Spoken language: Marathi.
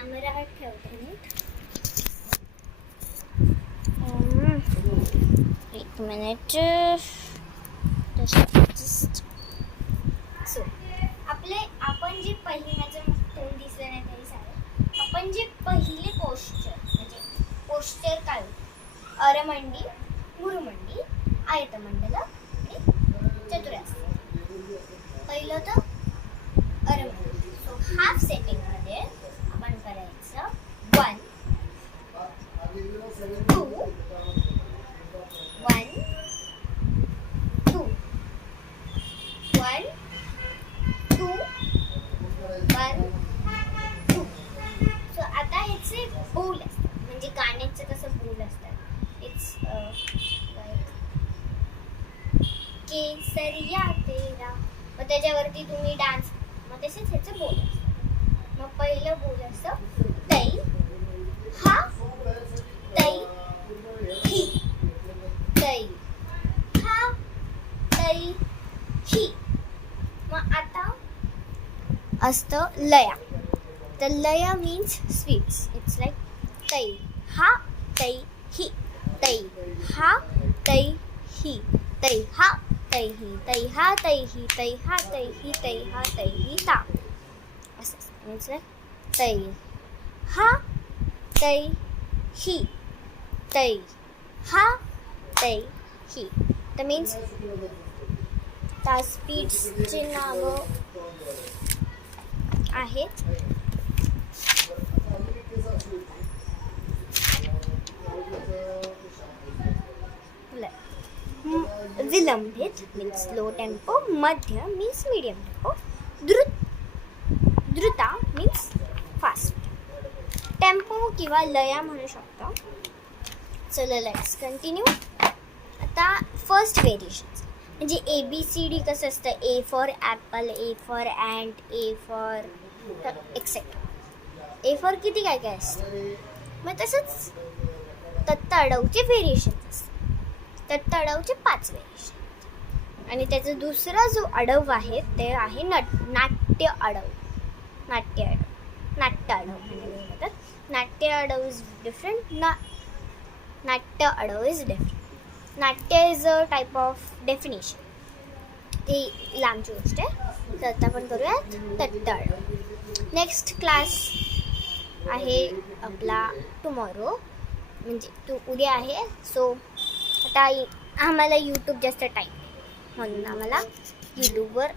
कॅमेरा ठेवते नीट. एक मिनिट. सो आपण जे पहिले माझं तोंड दिसलं नाही तरी चालेल. आपण जे पहिले पोश्चर म्हणजे पोश्चर काय अरमंडी, मुरुमंडी, आयतमंडल आणि चतुरास्त्र. पहिलं तर अरमंडी. सो हाफ सेटिंगमध्ये आपण करायचं 1 2 1 2 1 2 1 2. सो आता ह्याचे बोल असतात म्हणजे गाण्याचं कसं बोल असतात. इट्स केसरिया तेरा. मग त्याच्यावरती तुम्ही डान्स. मग तसेच ह्याचं बोल असतं. मग पहिलं बोल असतं तै हा तै ही तै हा तै ही. मग आता असतं लया. तर लया मीन्स स्वीट्स. इट्स लाईक तै हा तै ही तै हा तै ही तै हा तै ही तै हा तै ही तै हा तै ही तै हा तै ही ता. असं मीन्स लाईक तै हा तै ही तै हा तै ही. तर मीन्स त्या स्पीड्सची नावं आहेत. विलंबित मीन्स स्लो टेम्पो, मध्य मीन्स मीडियम टेम्पो, द्रुता मीन्स फास्ट. टेम्पो किंवा लया म्हणू शकतो. चलो लेट्स कंटिन्यू. आता फर्स्ट व्हेरिएशन्स म्हणजे ABCD कसं असतं. A for apple, A for ant, A for etcetera. A for किती काय काय असतं. मग तसंच तत्त अडवचे व्हेरिएशन्स असतात. तत्त अडवचे 5 व्हेरिएशन. आणि त्याचा दुसरा जो अडव आहे ते आहे नाट्य अडव. नाट्य अडव म्हणतात. नाट्य अडव इज डिफरंट. नाट्य अडव इज डिफरंट. नाट्य is a type of definition. ती लांबची गोष्ट आहे. तर आता आपण करूयात तत्त अडव. नेक्स्ट क्लास आहे आपला टुमॉरो म्हणजे उद्या आहे. सो आता आम्हाला यूट्यूब जास्त टाईम म्हणून आम्हाला यूट्यूबवर